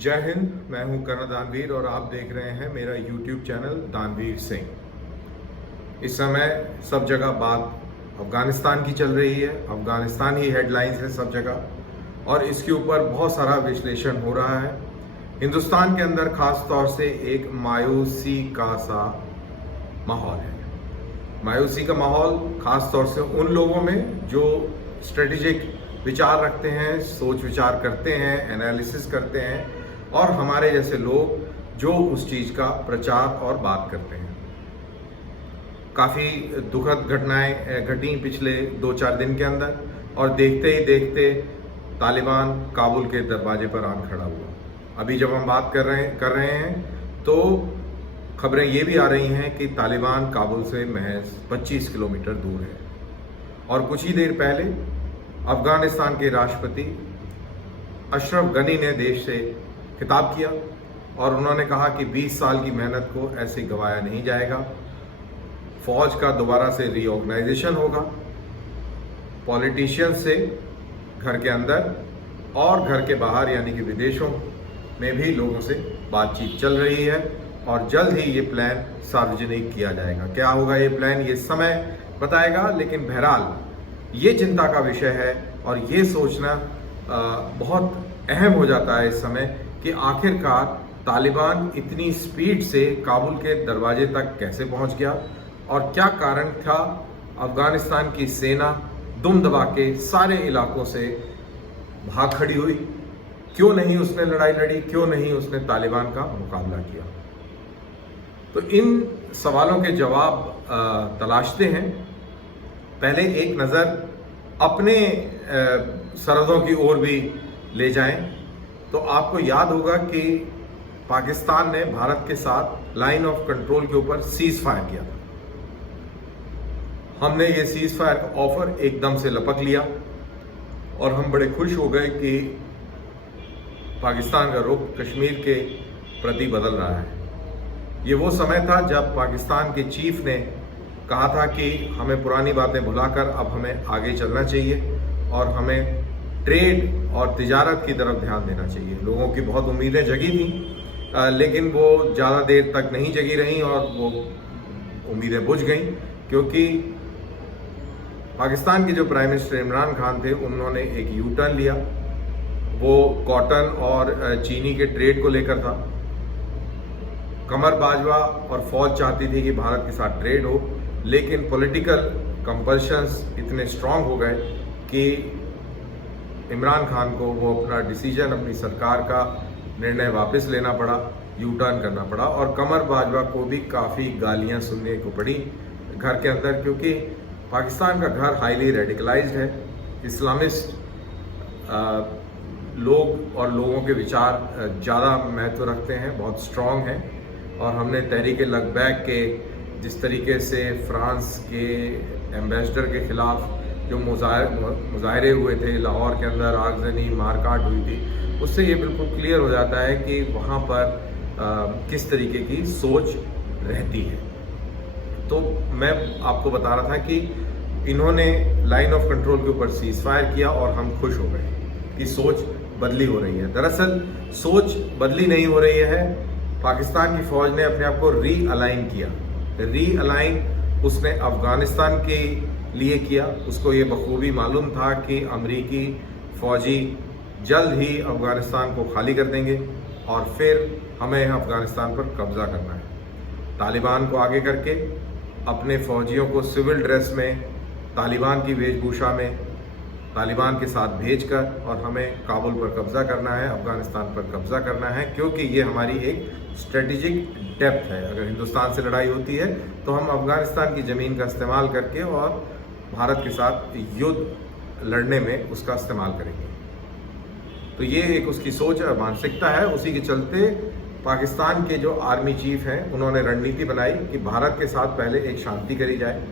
जय हिंद। मैं हूं कर्नल दानवीर और आप देख रहे हैं मेरा YouTube चैनल दानवीर सिंह। इस समय सब जगह बात अफगानिस्तान की चल रही है। अफगानिस्तान ही हेडलाइंस है सब जगह और इसके ऊपर बहुत सारा विश्लेषण हो रहा है। हिंदुस्तान के अंदर खास तौर से एक मायूसी का सा माहौल है। मायूसी का माहौल खास तौर से उन लोगों में जो स्ट्रेटेजिक विचार रखते हैं, सोच विचार करते हैं, एनालिसिस करते हैं, और हमारे जैसे लोग जो उस चीज़ का प्रचार और बात करते हैं। काफ़ी दुखद घटनाएं घटी पिछले 2-4 दिन के अंदर, और देखते ही देखते तालिबान काबुल के दरवाजे पर आन खड़ा हुआ। अभी जब हम बात कर रहे हैं तो खबरें ये भी आ रही हैं कि तालिबान काबुल से महज 25 किलोमीटर दूर है। और कुछ ही देर पहले अफगानिस्तान के राष्ट्रपति अशरफ गनी ने देश से खिताब किया और उन्होंने कहा कि 20 साल की मेहनत को ऐसे गंवाया नहीं जाएगा। फौज का दोबारा से रीऑर्गेनाइजेशन होगा। पॉलिटिशियंस से घर के अंदर और घर के बाहर यानी कि विदेशों में भी लोगों से बातचीत चल रही है और जल्द ही ये प्लान सार्वजनिक किया जाएगा। क्या होगा ये प्लान, ये समय बताएगा, लेकिन बहरहाल ये चिंता का विषय है और ये सोचना बहुत अहम हो जाता है इस समय कि आखिरकार तालिबान इतनी स्पीड से काबुल के दरवाजे तक कैसे पहुंच गया और क्या कारण था अफगानिस्तान की सेना दुम दबा के सारे इलाकों से भाग खड़ी हुई। क्यों नहीं उसने लड़ाई लड़ी, क्यों नहीं उसने तालिबान का मुकाबला किया। तो इन सवालों के जवाब तलाशते हैं। पहले एक नज़र अपने सरहदों की ओर भी ले जाएं तो आपको याद होगा कि पाकिस्तान ने भारत के साथ लाइन ऑफ कंट्रोल के ऊपर सीज फायर किया। हमने ये सीज फायर का ऑफर एकदम से लपक लिया और हम बड़े खुश हो गए कि पाकिस्तान का रुख कश्मीर के प्रति बदल रहा है। ये वो समय था जब पाकिस्तान के चीफ ने कहा था कि हमें पुरानी बातें भुलाकर अब हमें आगे चलना चाहिए और हमें ट्रेड और तिजारत की तरफ ध्यान देना चाहिए। लोगों की बहुत उम्मीदें जगी थी लेकिन वो ज़्यादा देर तक नहीं जगी रहीं और वो उम्मीदें बुझ गईं, क्योंकि पाकिस्तान के जो प्राइम मिनिस्टर इमरान खान थे उन्होंने एक यू टर्न लिया। वो कॉटन और चीनी के ट्रेड को लेकर था। कमर बाजवा और फौज चाहती थी कि भारत के साथ ट्रेड हो, लेकिन पॉलिटिकल कंपल्शंस इतने स्ट्रांग हो गए कि इमरान खान को वो अपना डिसीजन, अपनी सरकार का निर्णय वापस लेना पड़ा, यू टर्न करना पड़ा। और कमर बाजवा को भी काफ़ी गालियां सुनने को पड़ी घर के अंदर, क्योंकि पाकिस्तान का घर हाईली रेडिकलाइज्ड है। इस्लामिस्ट लोग और लोगों के विचार ज़्यादा महत्व रखते हैं, बहुत स्ट्रॉन्ग हैं। और हमने तहरीक लबैक के जिस तरीके से फ्रांस के एम्बेसडर के ख़िलाफ़ जो मुजाहरे हुए थे, लाहौर के अंदर आगजनी मारकाट हुई थी, उससे ये बिल्कुल क्लियर हो जाता है कि वहाँ पर किस तरीके की सोच रहती है। तो मैं आपको बता रहा था कि इन्होंने लाइन ऑफ कंट्रोल के ऊपर सीज फायर किया और हम खुश हो गए कि सोच बदली हो रही है। दरअसल सोच बदली नहीं हो रही है। पाकिस्तान की फ़ौज ने अपने आप को रीअलाइन किया। रीअलाइन उसने अफगानिस्तान के लिए किया। उसको ये बखूबी मालूम था कि अमरीकी फ़ौजी जल्द ही अफगानिस्तान को खाली कर देंगे और फिर हमें अफगानिस्तान पर कब्ज़ा करना है। तालिबान को आगे करके अपने फ़ौजियों को सिविल ड्रेस में, तालिबान की वेशभूषा में तालिबान के साथ भेजकर और हमें काबुल पर कब्ज़ा करना है, अफगानिस्तान पर कब्ज़ा करना है, क्योंकि ये हमारी एक स्ट्रेटेजिक डेप्थ है। अगर हिंदुस्तान से लड़ाई होती है तो हम अफगानिस्तान की ज़मीन का इस्तेमाल करके और भारत के साथ युद्ध लड़ने में उसका इस्तेमाल करेंगे। तो ये एक उसकी सोच और मानसिकता है। उसी के चलते पाकिस्तान के जो आर्मी चीफ हैं उन्होंने रणनीति बनाई कि भारत के साथ पहले एक शांति करी जाए,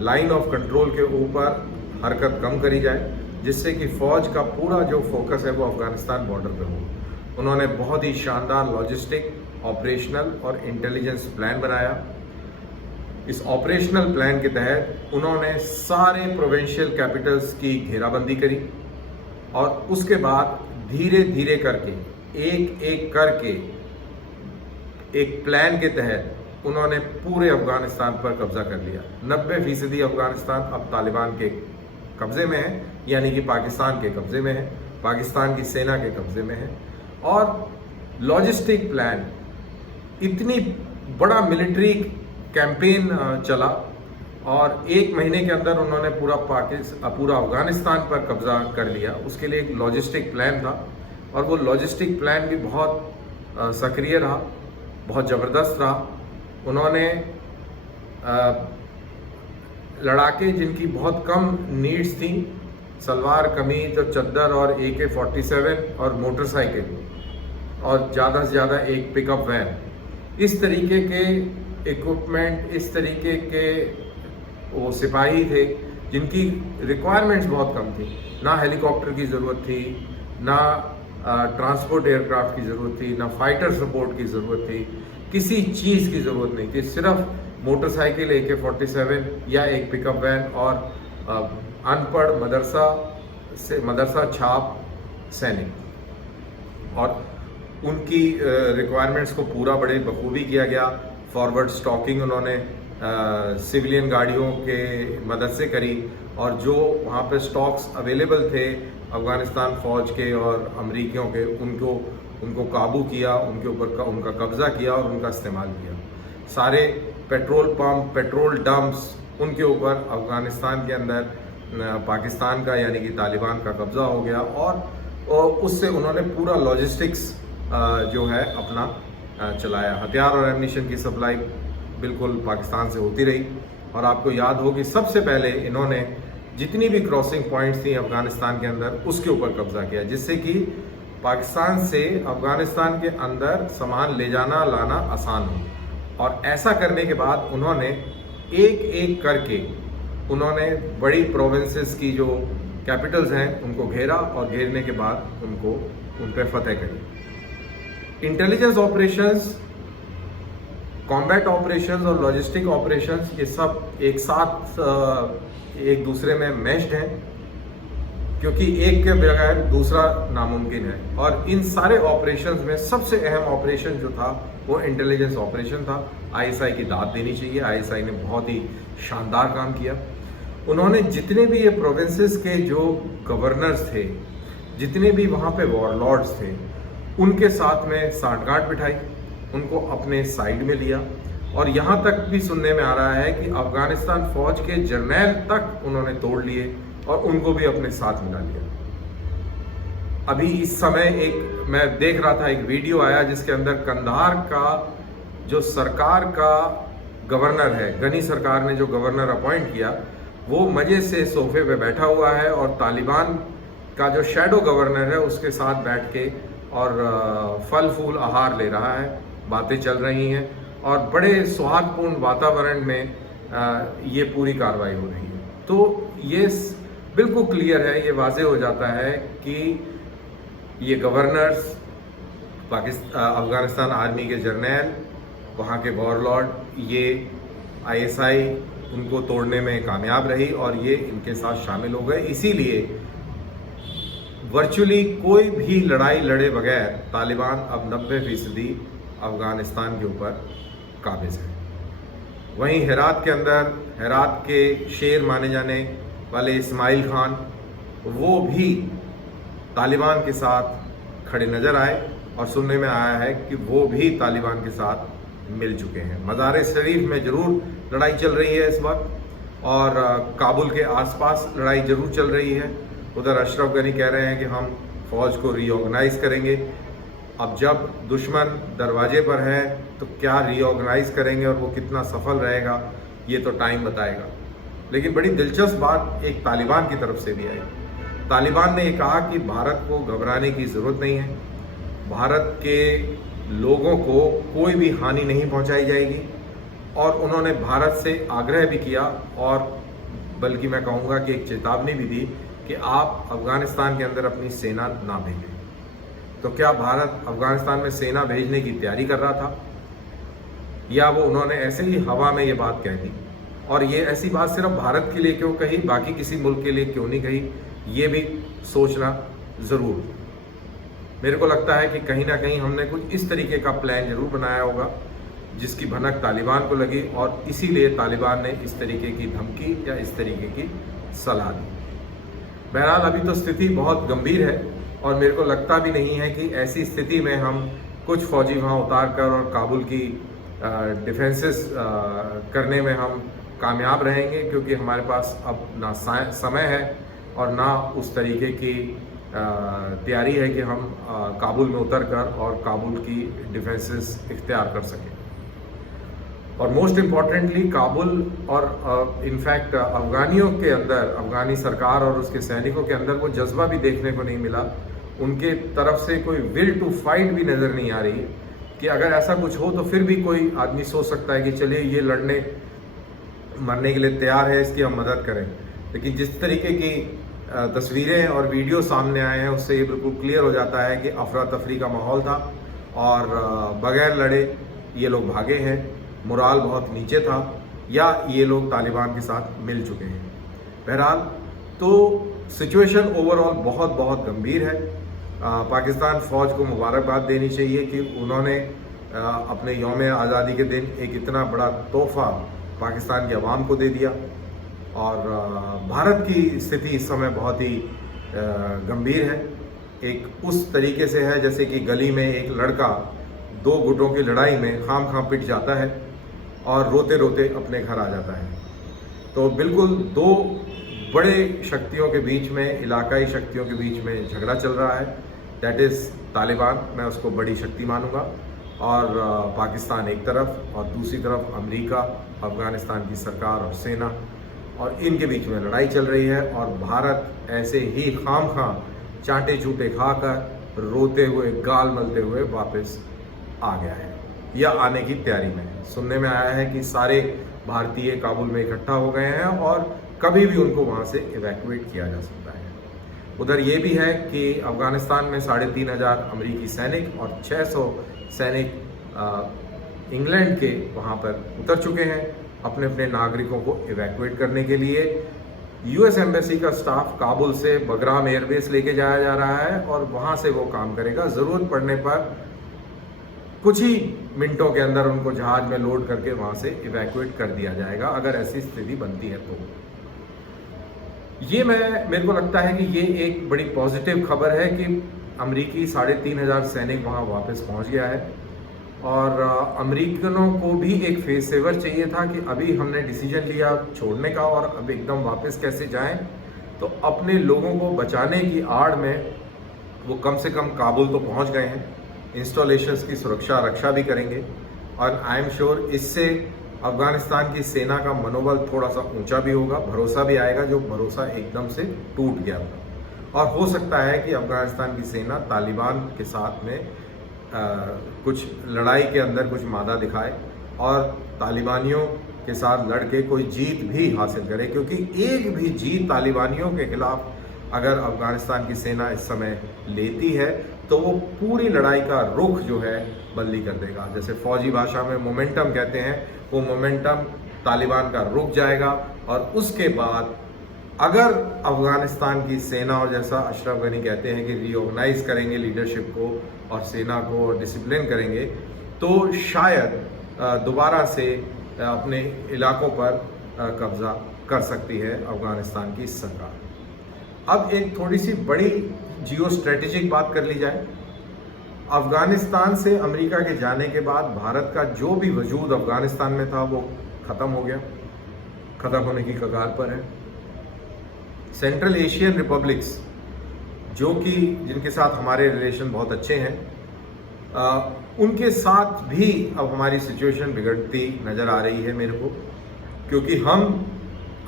लाइन ऑफ कंट्रोल के ऊपर हरकत कम करी जाए, जिससे कि फ़ौज का पूरा जो फोकस है वो अफगानिस्तान बॉर्डर पर हो। उन्होंने बहुत ही शानदार लॉजिस्टिक, ऑपरेशनल और इंटेलिजेंस प्लान बनाया। इस ऑपरेशनल प्लान के तहत उन्होंने सारे प्रोविंशियल कैपिटल्स की घेराबंदी करी और उसके बाद धीरे धीरे करके एक एक करके एक प्लान के तहत उन्होंने पूरे अफगानिस्तान पर कब्जा कर लिया। 90% अफगानिस्तान अब तालिबान के कब्जे में है, यानी कि पाकिस्तान के कब्जे में है, पाकिस्तान की सेना के कब्जे में है। और लॉजिस्टिक प्लान, इतनी बड़ा मिलिट्री कैंपेन चला और 1 महीने के अंदर उन्होंने पूरा अफगानिस्तान पर कब्जा कर लिया। उसके लिए एक लॉजिस्टिक प्लान था और वो लॉजिस्टिक प्लान भी बहुत सक्रिय रहा, बहुत ज़बरदस्त रहा। उन्होंने लड़ाके जिनकी बहुत कम नीड्स थी, सलवार कमीज और चद्दर और AK-47 और मोटरसाइकिल और ज़्यादा से ज़्यादा एक पिकअप वैन, इस तरीके के इक्विपमेंट, इस तरीके के वो सिपाही थे जिनकी रिक्वायरमेंट्स बहुत कम थी। ना हेलीकॉप्टर की ज़रूरत थी, ना ट्रांसपोर्ट एयरक्राफ्ट की ज़रूरत थी, ना फाइटर सपोर्ट की ज़रूरत थी, किसी चीज़ की ज़रूरत नहीं थी। सिर्फ मोटरसाइकिल, AK-47 या एक पिकअप वैन और अनपढ़ मदरसा छाप सैनिक, और उनकी रिक्वायरमेंट्स को पूरा बड़े बखूबी किया गया। फॉरवर्ड स्टॉकिंग उन्होंने सिविलियन गाड़ियों के मदद से करी और जो वहाँ पे स्टॉक्स अवेलेबल थे अफ़गानिस्तान फ़ौज के और अमरीकियों के, उनको काबू किया, उनके ऊपर उनका कब्ज़ा किया और उनका इस्तेमाल किया। सारे पेट्रोल पंप, पेट्रोल डंप्स, उनके ऊपर अफ़गानिस्तान के अंदर पाकिस्तान का यानी कि तालिबान का कब्ज़ा हो गया और उससे उन्होंने पूरा लॉजिस्टिक्स जो है अपना चलाया। हथियार और एम्यूनिशन की सप्लाई बिल्कुल पाकिस्तान से होती रही। और आपको याद हो कि सबसे पहले इन्होंने जितनी भी क्रॉसिंग पॉइंट्स थी अफ़गानिस्तान के अंदर उसके ऊपर कब्ज़ा किया, जिससे कि पाकिस्तान से अफ़गानिस्तान के अंदर सामान ले जाना लाना आसान हो। और ऐसा करने के बाद उन्होंने एक एक करके उन्होंने बड़ी प्रोविंसेस की जो कैपिटल्स हैं उनको घेरा और घेरने के बाद उन पर फतह करी। इंटेलिजेंस ऑपरेशंस, कॉम्बैट ऑपरेशंस और लॉजिस्टिक ऑपरेशंस, ये सब एक साथ एक दूसरे में मैश्ड हैं, क्योंकि एक के बगैर दूसरा नामुमकिन है। और इन सारे ऑपरेशंस में सबसे अहम ऑपरेशन जो था वो इंटेलिजेंस ऑपरेशन था। ISI की दाद देनी चाहिए, ISI ने बहुत ही शानदार काम किया। उन्होंने जितने भी ये प्रोविंसेस के जो गवर्नर्स थे, जितने भी वहाँ पे वॉरलॉर्ड्स थे, उनके साथ में सांठगांठ बिठाई, उनको अपने साइड में लिया। और यहाँ तक भी सुनने में आ रहा है कि अफ़गानिस्तान फ़ौज के जर्नैल तक उन्होंने तोड़ लिए और उनको भी अपने साथ मिला लिया। अभी इस समय मैं देख रहा था, एक वीडियो आया जिसके अंदर कंधार का जो सरकार का गवर्नर है, गनी सरकार ने जो गवर्नर अपॉइंट किया, वो मज़े से सोफे पे बैठा हुआ है और तालिबान का जो शैडो गवर्नर है उसके साथ बैठ के और फल फूल आहार ले रहा है, बातें चल रही हैं और बड़े सौहार्दपूर्ण वातावरण में ये पूरी कार्रवाई हो रही है। तो ये बिल्कुल क्लियर है, ये वाज़ेह हो जाता है कि ये गवर्नर्स, अफ़गानिस्तान आर्मी के जर्नैल, वहाँ के वॉरलॉर्ड, ये ISI उनको तोड़ने में कामयाब रही और ये इनके साथ शामिल हो गए। इसीलिए वर्चुअली कोई भी लड़ाई लड़े बगैर तालिबान अब 90% अफ़गानिस्तान के ऊपर काबिज़ है। वहीं हेरात के अंदर, हेरात के शेर माने जाने वाले इस्माइल खान, वो भी तालिबान के साथ खड़े नज़र आए और सुनने में आया है कि वो भी तालिबान के साथ मिल चुके हैं। मज़ार शरीफ में ज़रूर लड़ाई चल रही है इस वक्त और काबुल के आसपास लड़ाई ज़रूर चल रही है। उधर अशरफ गनी कह रहे हैं कि हम फ़ौज को रीऑर्गेनाइज़ करेंगे। अब जब दुश्मन दरवाजे पर है तो क्या रीऑर्गेनाइज़ करेंगे और वो कितना सफल रहेगा ये तो टाइम बताएगा। लेकिन बड़ी दिलचस्प बात एक तालिबान की तरफ से भी आई। तालिबान ने ये कहा कि भारत को घबराने की ज़रूरत नहीं है, भारत के लोगों को कोई भी हानि नहीं पहुंचाई जाएगी। और उन्होंने भारत से आग्रह भी किया और बल्कि मैं कहूँगा कि एक चेतावनी भी दी कि आप अफ़गानिस्तान के अंदर अपनी सेना ना भेजें। तो क्या भारत अफ़गानिस्तान में सेना भेजने की तैयारी कर रहा था या वो उन्होंने ऐसे ही हवा में ये बात कह दी? और ये ऐसी बात सिर्फ भारत के लिए क्यों कही, बाकी किसी मुल्क के लिए क्यों नहीं कही, ये भी सोचना ज़रूर। मेरे को लगता है कि कहीं ना कहीं हमने कुछ इस तरीके का प्लान जरूर बनाया होगा जिसकी भनक तालिबान को लगी और इसीलिए तालिबान ने इस तरीके की धमकी या इस तरीके की सलाह दी। बहरहाल अभी तो स्थिति बहुत गंभीर है और मेरे को लगता भी नहीं है कि ऐसी स्थिति में हम कुछ फौजी वहाँ उतार कर और काबुल की डिफेंसेस करने में हम कामयाब रहेंगे, क्योंकि हमारे पास अब ना समय है और ना उस तरीके की तैयारी है कि हम काबुल में उतर कर और काबुल की डिफेंसेस इख्तियार कर सकें। और मोस्ट इम्पॉर्टेंटली काबुल और इनफैक्ट अफगानियों के अंदर, अफगानी सरकार और उसके सैनिकों के अंदर वो जज्बा भी देखने को नहीं मिला, उनके तरफ से कोई विल टू फाइट भी नज़र नहीं आ रही है कि अगर ऐसा कुछ हो तो फिर भी कोई आदमी सोच सकता है कि चलिए ये लड़ने मरने के लिए तैयार है, इसकी हम मदद करें। लेकिन जिस तरीके की तस्वीरें और वीडियो सामने आए हैं उससे ये बिल्कुल क्लियर हो जाता है कि अफरा तफरी का माहौल था और बगैर लड़े ये लोग भागे हैं, मोराल बहुत नीचे था या ये लोग तालिबान के साथ मिल चुके हैं। बहरहाल तो सिचुएशन ओवरऑल बहुत बहुत गंभीर है। पाकिस्तान फ़ौज को मुबारकबाद देनी चाहिए कि उन्होंने अपने यौम आज़ादी के दिन एक इतना बड़ा तोहफ़ा पाकिस्तान की आवाम को दे दिया। और भारत की स्थिति इस समय बहुत ही गंभीर है। एक उस तरीके से है जैसे कि गली में एक लड़का दो गुटों की लड़ाई में खाम पिट जाता है और रोते रोते अपने घर आ जाता है। तो बिल्कुल दो बड़े शक्तियों के बीच में, इलाकाई शक्तियों के बीच में झगड़ा चल रहा है। दैट इज़ तालिबान, मैं उसको बड़ी शक्ति मानूंगा, और पाकिस्तान एक तरफ और दूसरी तरफ अमेरिका, अफ़गानिस्तान की सरकार और सेना, और इनके बीच में लड़ाई चल रही है। और भारत ऐसे ही खाम चांटे चूटे खाकर रोते हुए, गाल मलते हुए वापस आ गया है या आने की तैयारी में है। सुनने में आया है कि सारे भारतीय काबुल में इकट्ठा हो गए हैं और कभी भी उनको वहाँ से इवैक्यूएट किया जा सकता है। उधर ये भी है कि अफ़गानिस्तान में 3500 अमेरिकी सैनिक और 600 सैनिक इंग्लैंड के वहाँ पर उतर चुके हैं अपने अपने नागरिकों को इवैक्यूएट करने के लिए। यूएस एम्बेसी का स्टाफ काबुल से बगराम एयरबेस लेके जाया जा रहा है और वहाँ से वो काम करेगा। ज़रूरत पड़ने पर कुछ ही मिनटों के अंदर उनको जहाज़ में लोड करके वहाँ से इवैक्यूएट कर दिया जाएगा अगर ऐसी स्थिति बनती है तो। ये मेरे को लगता है कि ये एक बड़ी पॉजिटिव खबर है कि अमरीकी 3500 सैनिक वहाँ वापस पहुँच गया है। और अमेरिकनों को भी एक फेस सेवर चाहिए था कि अभी हमने डिसीजन लिया छोड़ने का और अब एकदम वापस कैसे जाएं, तो अपने लोगों को बचाने की आड़ में वो कम से कम काबुल तो पहुंच गए हैं। इंस्टॉलेशंस की सुरक्षा रक्षा भी करेंगे और आई एम श्योर इससे अफ़गानिस्तान की सेना का मनोबल थोड़ा सा ऊंचा भी होगा, भरोसा भी आएगा जो भरोसा एकदम से टूट गया था। और हो सकता है कि अफ़गानिस्तान की सेना तालिबान के साथ में कुछ लड़ाई के अंदर कुछ मादा दिखाए और तालिबानियों के साथ लड़के कोई जीत भी हासिल करे, क्योंकि एक भी जीत तालिबानियों के खिलाफ अगर अफ़गानिस्तान की सेना इस समय लेती है तो वो पूरी लड़ाई का रुख जो है बदली कर देगा। जैसे फौजी भाषा में मोमेंटम कहते हैं, वो मोमेंटम तालिबान का रुक जाएगा और उसके बाद अगर अफ़गानिस्तान की सेना, और जैसा अशरफ गनी कहते हैं कि रीऑर्गेनाइज करेंगे लीडरशिप को और सेना को और डिसिप्लिन करेंगे, तो शायद दोबारा से अपने इलाकों पर कब्ज़ा कर सकती है अफ़गानिस्तान की सरकार। अब एक थोड़ी सी बड़ी जियो स्ट्रेटेजिक बात कर ली जाए। अफ़गानिस्तान से अमेरिका के जाने के बाद भारत का जो भी वजूद अफ़गानिस्तान में था वो ख़त्म हो गया, ख़त्म होने की कगार पर है। सेंट्रल एशियन रिपब्लिक्स जो कि जिनके साथ हमारे रिलेशन बहुत अच्छे हैं, उनके साथ भी अब हमारी सिचुएशन बिगड़ती नज़र आ रही है मेरे को, क्योंकि हम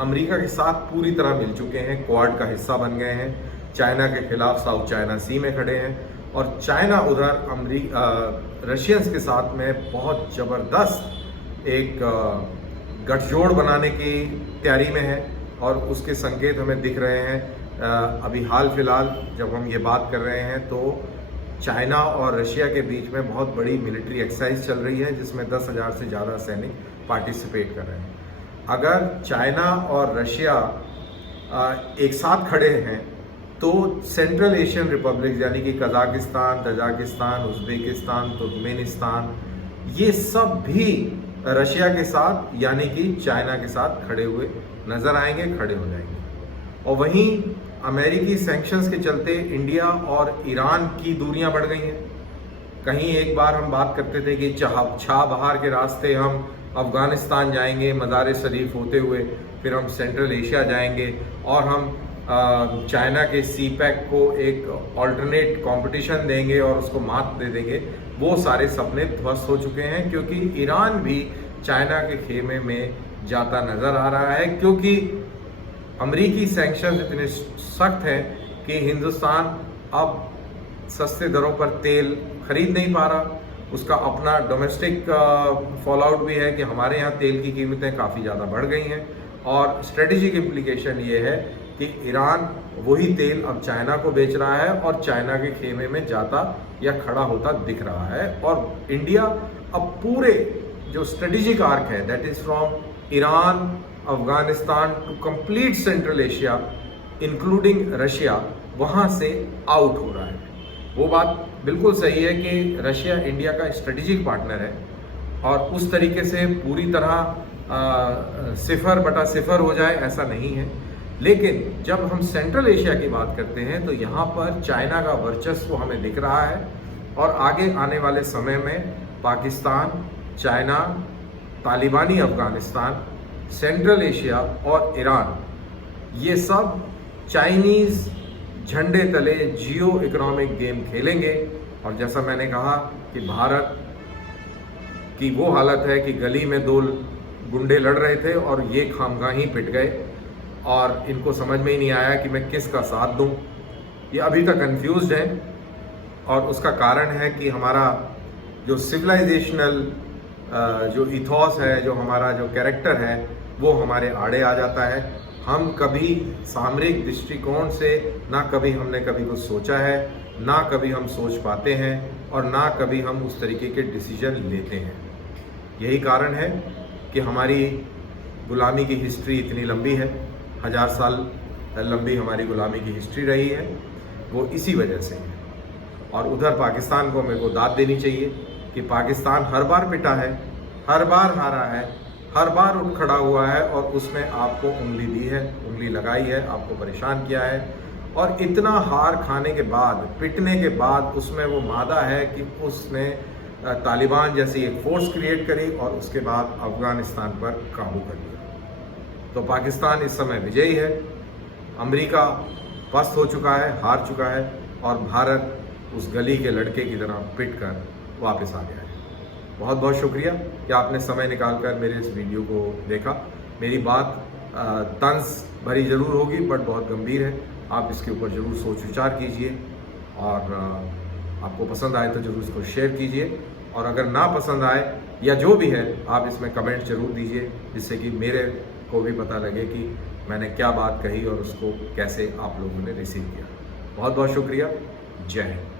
अमेरिका के साथ पूरी तरह मिल चुके हैं, क्वाड का हिस्सा बन गए हैं, चाइना के खिलाफ साउथ चाइना सी में खड़े हैं और चाइना उधर रशियंस के साथ में बहुत ज़बरदस्त एक गठजोड़ बनाने की तैयारी में है और उसके संकेत हमें दिख रहे हैं। अभी हाल फिलहाल जब हम ये बात कर रहे हैं तो चाइना और रशिया के बीच में बहुत बड़ी मिलिट्री एक्सरसाइज चल रही है जिसमें 10,000 से ज़्यादा सैनिक पार्टिसिपेट कर रहे हैं। अगर चाइना और रशिया एक साथ खड़े हैं तो सेंट्रल एशियन रिपब्लिक यानी कि कजाकिस्तान, तजाकिस्तान, उज़्बेकिस्तान, तुर्कमेनिस्तान, ये सब भी रशिया के साथ यानी कि चाइना के साथ खड़े हुए नज़र आएंगे, खड़े हो जाएंगे। और वहीं अमेरिकी सैंक्शंस के चलते इंडिया और ईरान की दूरियां बढ़ गई हैं। कहीं एक बार हम बात करते थे कि चाबहार के रास्ते हम अफ़गानिस्तान जाएंगे, मज़ार शरीफ होते हुए फिर हम सेंट्रल एशिया जाएंगे और हम चाइना के सीपैक को एक ऑल्टरनेट कंपटीशन देंगे और उसको मात दे देंगे। वो सारे सपने ध्वस्त हो चुके हैं, क्योंकि ईरान भी चाइना के खेमे में जाता नज़र आ रहा है, क्योंकि अमरीकी सैंक्शन इतने सख्त हैं कि हिंदुस्तान अब सस्ते दरों पर तेल खरीद नहीं पा रहा। उसका अपना डोमेस्टिक फॉल आउट भी है कि हमारे यहाँ तेल की कीमतें काफ़ी ज़्यादा बढ़ गई हैं, और स्ट्रेटेजिक इम्प्लीकेशन ये है कि ईरान वही तेल अब चाइना को बेच रहा है और चाइना के खेमे में जाता या खड़ा होता दिख रहा है। और इंडिया अब पूरे जो स्ट्रेटेजिक आर्क है, that is from Iran, Afghanistan to complete Central Asia including Russia, वहाँ से आउट हो रहा है। वो बात बिल्कुल सही है कि रशिया इंडिया का स्ट्रेटेजिक पार्टनर है और उस तरीके से पूरी तरह सिफर बटा सिफर हो जाए ऐसा नहीं है। लेकिन जब हम सेंट्रल एशिया की बात करते हैं तो यहाँ पर चाइना का वर्चस्व हमें दिख रहा है, और आगे आने वाले समय में पाकिस्तान, चाइना, तालिबानी अफगानिस्तान, सेंट्रल एशिया और ईरान, ये सब चाइनीज़ झंडे तले जियो इकोनॉमिक गेम खेलेंगे। और जैसा मैंने कहा कि भारत की वो हालत है कि गली में दो गुंडे लड़ रहे थे और ये खामगाही पिट गए, और इनको समझ में ही नहीं आया कि मैं किसका साथ दूं। ये अभी तक कंफ्यूज्ड है, और उसका कारण है कि हमारा जो सिविलाइजेशनल जो इथॉस है, जो हमारा जो कैरेक्टर है, वो हमारे आड़े आ जाता है। हम कभी सामरिक दृष्टिकोण से ना कभी हमने कभी कुछ सोचा है, ना कभी हम सोच पाते हैं, और ना कभी हम उस तरीके के डिसीजन लेते हैं। यही कारण है कि हमारी गुलामी की हिस्ट्री इतनी लंबी है, 1000 साल लंबी हमारी गुलामी की हिस्ट्री रही है, वो इसी वजह से है। और उधर पाकिस्तान को मेरे को दाद देनी चाहिए कि पाकिस्तान हर बार पिटा है, हर बार हारा है, हर बार उठ खड़ा हुआ है, और उसमें आपको उंगली दी है, उंगली लगाई है, आपको परेशान किया है। और इतना हार खाने के बाद, पिटने के बाद, उसमें वो मादा है कि उसने तालिबान जैसी एक फोर्स क्रिएट करी और उसके बाद अफ़गानिस्तान पर काबू कर लिया। तो पाकिस्तान इस समय विजयी है, अमेरिका पस्त हो चुका है, हार चुका है, और भारत उस गली के लड़के की तरह पिट कर वापस आ गया है। बहुत बहुत शुक्रिया कि आपने समय निकालकर मेरे इस वीडियो को देखा। मेरी बात तंज भरी ज़रूर होगी, बट बहुत गंभीर है। आप इसके ऊपर ज़रूर सोच विचार कीजिए, और आपको पसंद आए तो ज़रूर इसको शेयर कीजिए, और अगर ना पसंद आए या जो भी है, आप इसमें कमेंट ज़रूर दीजिए, जिससे कि मेरे को भी पता लगे कि मैंने क्या बात कही और उसको कैसे आप लोगों ने रिसीव किया। बहुत बहुत शुक्रिया। जय हिंद।